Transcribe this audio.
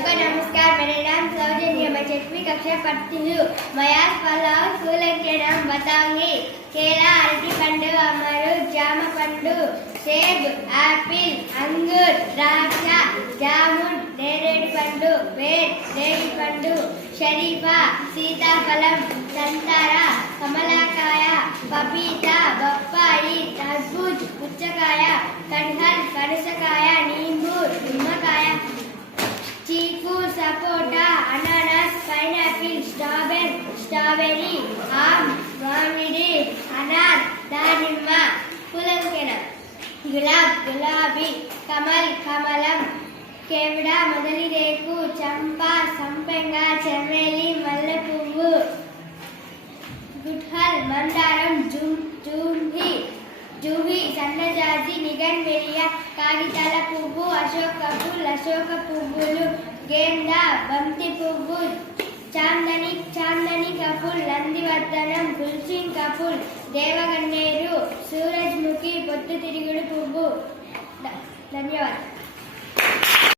नमस्कार, मेरा नाम सौजन्य, मैं 6वीं कक्षा पढ़ती हूँ। मैं आज फल के नाम बताऊंगी। केला, अरटी पंडु, अमरूद, जाम पंडु, सेब, एप्पल, अंगूर, द्राक्ष, जामुन, नेरेड पंडु, रेगी पंडु, शरीफा, सीताफलम, संतरा, कमलाकाय, पपीता, बप्पाई, तरबूज, पुచ్చकाय, कटहल, कणसकाय, नींबू, निమ్మकाय, चीकू, सपोटा, अनानास, पाइनएप्पल, स्ट्रॉबेरी, आम, मामिडी, अनार, दानिम्म, फूलंकेना, गुलाब, गुलाबी, कमल, कमलम, केवड़ा, मदली रेकु, चंपा, संपेंग, चमेली, मल्ले पुव्वु, गुट्हल, मंदारम, जूही, सन्नजाजि, निगनवेलिया, कागिताల పువ్వు, అశోక పువ్వులు, గేంద, బంతి పువ్వు, చాందని కపూల్, నందివర్ధనం, గుల్సింగ్ కపూల్, దేవగన్నేరు, సూరజ్ముఖి, పొద్దుతిరుగుడు పువ్వు. ధన్యవాదాలు.